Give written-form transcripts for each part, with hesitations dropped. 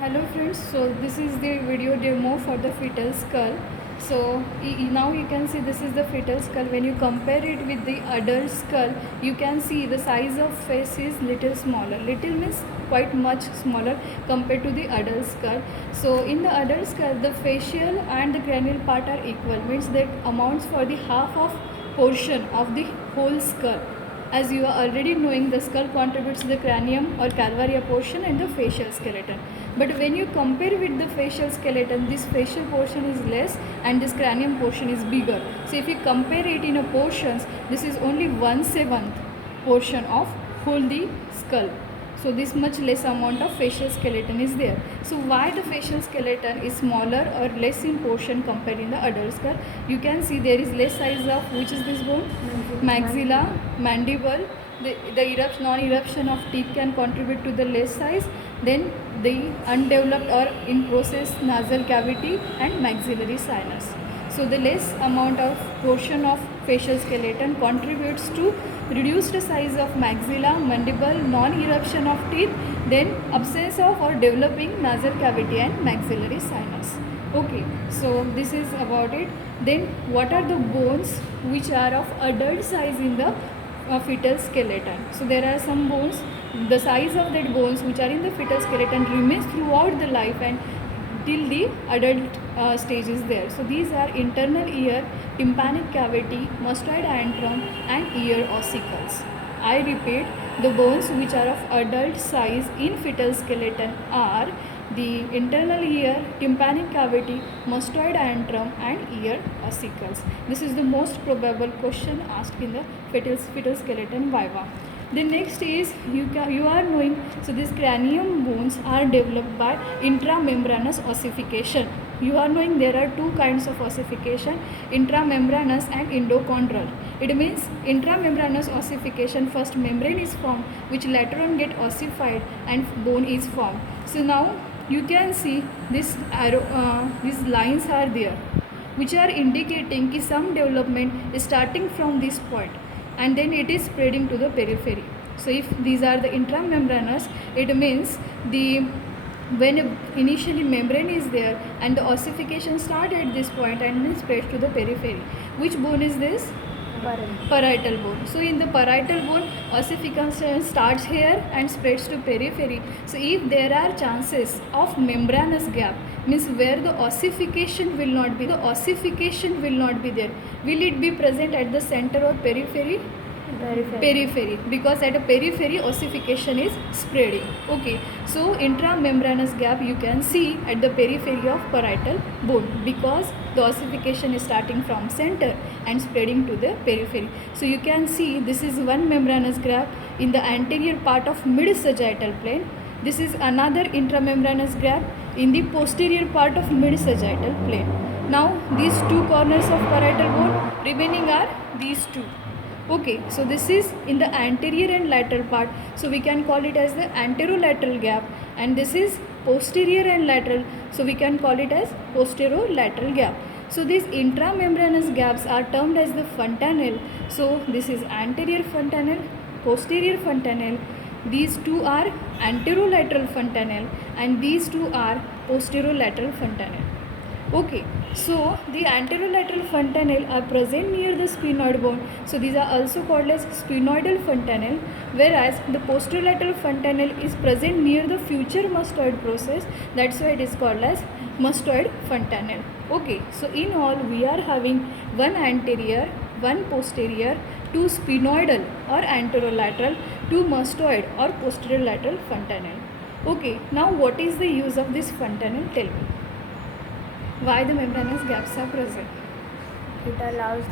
Hello friends, so this is the video demo for the fetal skull. So now you can see this is the fetal skull. When you compare it with the adult skull, you can see the size of face is little smaller. Little means quite much smaller compared to the adult skull. So in the adult skull, the facial and the cranial part are equal, means that amounts for the half of portion of the whole skull. As you are already knowing, the skull contributes to the cranium or calvaria portion and the facial skeleton. But when you compare with the facial skeleton, this facial portion is less and this cranium portion is bigger. So if you compare it in a portions, this is only 1/7 portion of whole the skull. So this much less amount of facial skeleton is there. So why the facial skeleton is smaller or less in portion compared in the adult skull? You can see there is less size of, which is this bone? Maxilla, mandible. The non-eruption of teeth can contribute to the less size. Then the undeveloped or in process nasal cavity and maxillary sinus. So the less amount of portion of facial skeleton contributes to reduced size of maxilla, mandible, non-eruption of teeth, then absence of or developing nasal cavity and maxillary sinus. Okay, so this is about it. Then what are the bones which are of adult size in the fetal skeleton? So there are some bones. The size of that bones which are in the fetal skeleton remains throughout the life and till the adult stage is there. So these are internal ear, tympanic cavity, mastoid antrum and ear ossicles. I repeat, the bones which are of adult size in fetal skeleton are the internal ear, tympanic cavity, mastoid antrum and ear ossicles. This is the most probable question asked in the fetal skeleton viva. The next is you are knowing, so these cranium bones are developed by intramembranous ossification. You are knowing there are two kinds of ossification, intramembranous and endochondral. It means intramembranous ossification, first membrane is formed which later on get ossified and bone is formed. So now you can see this arrow, these lines are there which are indicating that some development is starting from this point and then it is spreading to the periphery. So if these are the intramembranous, it means when initially membrane is there and the ossification started at this point and then spreads to the periphery. Which bone is this? Parietal bone. So in the parietal bone, ossification starts here and spreads to periphery. So if there are chances of membranous gap, means where the ossification will not be, there. Will it be present at the center or periphery? Periphery, because at a periphery ossification is spreading. Okay, so intramembranous gap you can see at the periphery of parietal bone because the ossification is starting from center and spreading to the periphery. So you can see this is one membranous gap in the anterior part of mid-sagittal plane. This is another intramembranous gap in the posterior part of mid-sagittal plane. Now these two corners of parietal bone remaining are these two. Okay, so this is in the anterior and lateral part, so we can call it as the anterolateral gap, and this is posterior and lateral, so we can call it as posterolateral gap. So these intramembranous gaps are termed as the fontanelle. So this is anterior fontanelle, posterior fontanelle, these two are anterolateral fontanelle and these two are posterolateral fontanelle. Okay, so the anterolateral fontanelle are present near the sphenoid bone. So these are also called as sphenoidal fontanelle, whereas the posterolateral fontanelle is present near the future mastoid process. That's why it is called as mastoid fontanelle. Okay, so in all we are having one anterior, one posterior, two sphenoidal or anterolateral, two mastoid or posterolateral fontanelle. Okay, now what is the use of this fontanelle? Tell me. Why the membranous gaps are present? It allows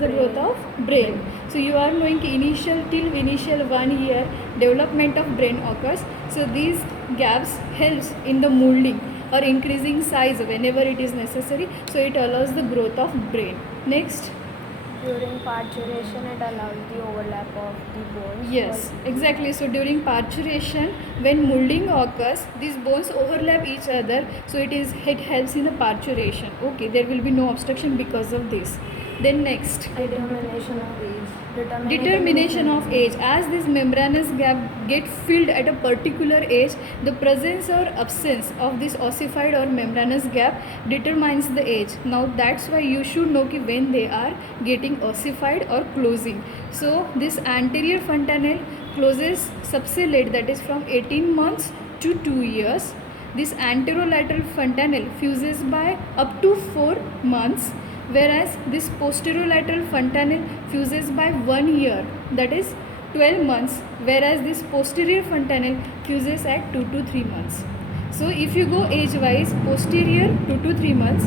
the growth of brain. So you are knowing till initial 1 year development of brain occurs. So these gaps helps in the molding or increasing size whenever it is necessary. So it allows the growth of brain. Next. During parturition, it allows the overlap of the bones. Yes, exactly. So during parturition, when molding occurs, these bones overlap each other. So it helps in the parturition. Okay, there will be no obstruction because of this. Then next. Determination of age. Determination of age. As this membranous gap get filled at a particular age, the presence or absence of this ossified or membranous gap determines the age. Now that's why you should know ki when they are getting ossified or closing. So this anterior fontanelle closes सबसे late, that is from 18 months to 2 years. This anterolateral fontanelle fuses by up to 4 months, whereas this posterolateral fontanelle fuses by 1 year, that is 12 months, whereas this posterior fontanelle fuses at 2 to 3 months. So if you go age wise, posterior 2 to 3 months,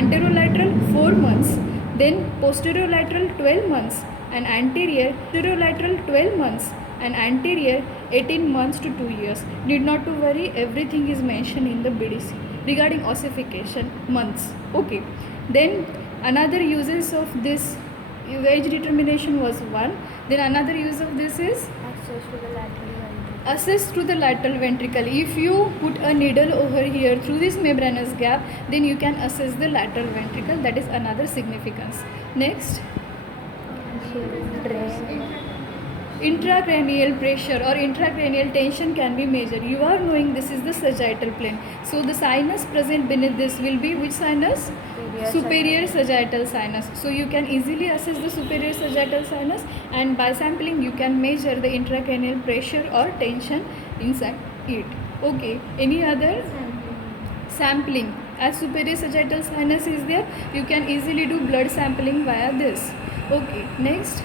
anterolateral 4 months, then posterolateral 12 months, and anterior 12 months, and anterior 18 months to 2 years. Need not to worry, everything is mentioned in the BDC regarding ossification months. Okay, then another uses of this age determination was one. Then another use of this is Access to the lateral ventricle. access to the lateral ventricle. If you put a needle over here through this membranous gap, then you can assess the lateral ventricle. That is another significance. Next, Drain. intracranial pressure or intracranial tension can be measured. You are knowing this is the sagittal plane. So the sinus present beneath this will be which sinus? Superior sagittal sinus. So you can easily assess the superior sagittal sinus, and by sampling you can measure the intracranial pressure or tension inside it. Okay, any other? Sampling. As superior sagittal sinus is there, you can easily do blood sampling via this. Okay, next,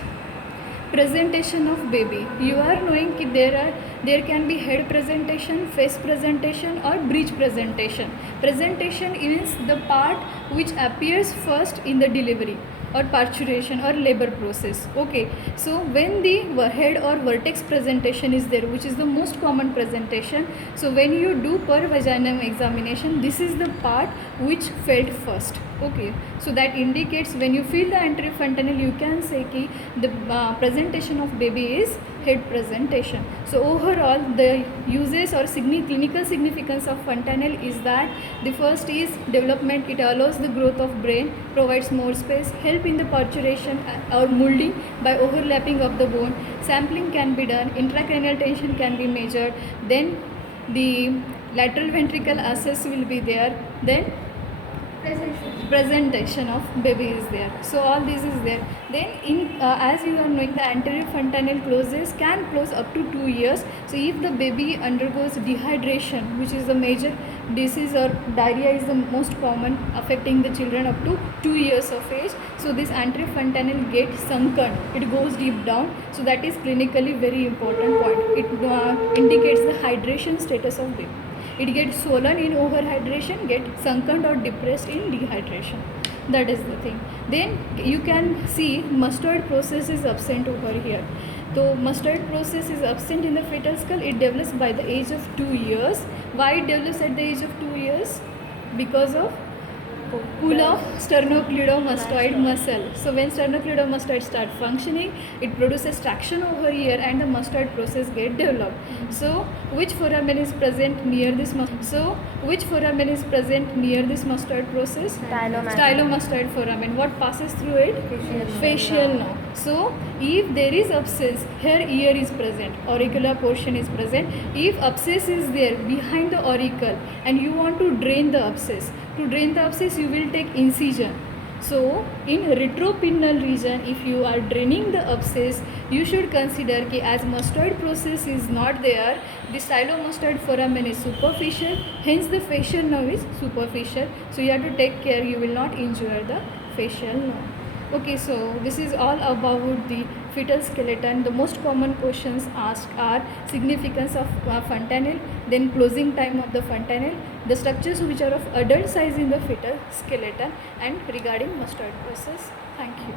presentation of baby. You are knowing कि there can be head presentation, face presentation, or breech presentation. Presentation is the part which appears first in the delivery or parturition or labor process. Okay, so when the head or vertex presentation is there, which is the most common presentation, so when you do per vaginum examination, this is the part which felt first. Okay, so that indicates when you feel the anterior fontanelle, you can say कि the presentation of baby is head presentation. So overall, the uses or clinical significance of fontanelle is that the first is development. It allows the growth of brain, provides more space, help in the parturition or molding by overlapping of the bone. Sampling can be done, intracranial tension can be measured, then the lateral ventricle access will be there, then presentation of baby is there. So all this is there. Then in as you are knowing, the anterior fontanelle can close up to 2 years. So if the baby undergoes dehydration, which is the major disease, or diarrhea is the most common affecting the children up to 2 years of age, so this anterior fontanelle gets sunken, it goes deep down. So that is clinically very important point. It indicates the hydration status of baby. It gets swollen in overhydration, get sunken or depressed in dehydration. That is the thing. Then you can see mastoid process is absent over here. So mastoid process is absent in the fetal skull. It develops by the age of 2 years. Why it develops at the age of 2 years? Because of pull of sternocleidomastoid muscle. So when sternocleidomastoid start functioning, it produces traction over here and the mastoid process get developed. So which foramen is present near this mastoid process? Stylomastoid foramen. What passes through it? Facial nerve. So if there is abscess, here ear is present, auricular portion is present. If abscess is there behind the auricle and you want to drain the abscess, you will take incision. So in retropinnal region, if you are draining the abscess, you should consider कि as mastoid process is not there, the stylomastoid foramen is superficial, hence the facial nerve is superficial. So you have to take care you will not injure the facial nerve. Okay, so this is all about the fetal skeleton. The most common questions asked are significance of fontanelle, then closing time of the fontanelle, the structures which are of adult size in the fetal skeleton, and regarding mastoid process. Thank you.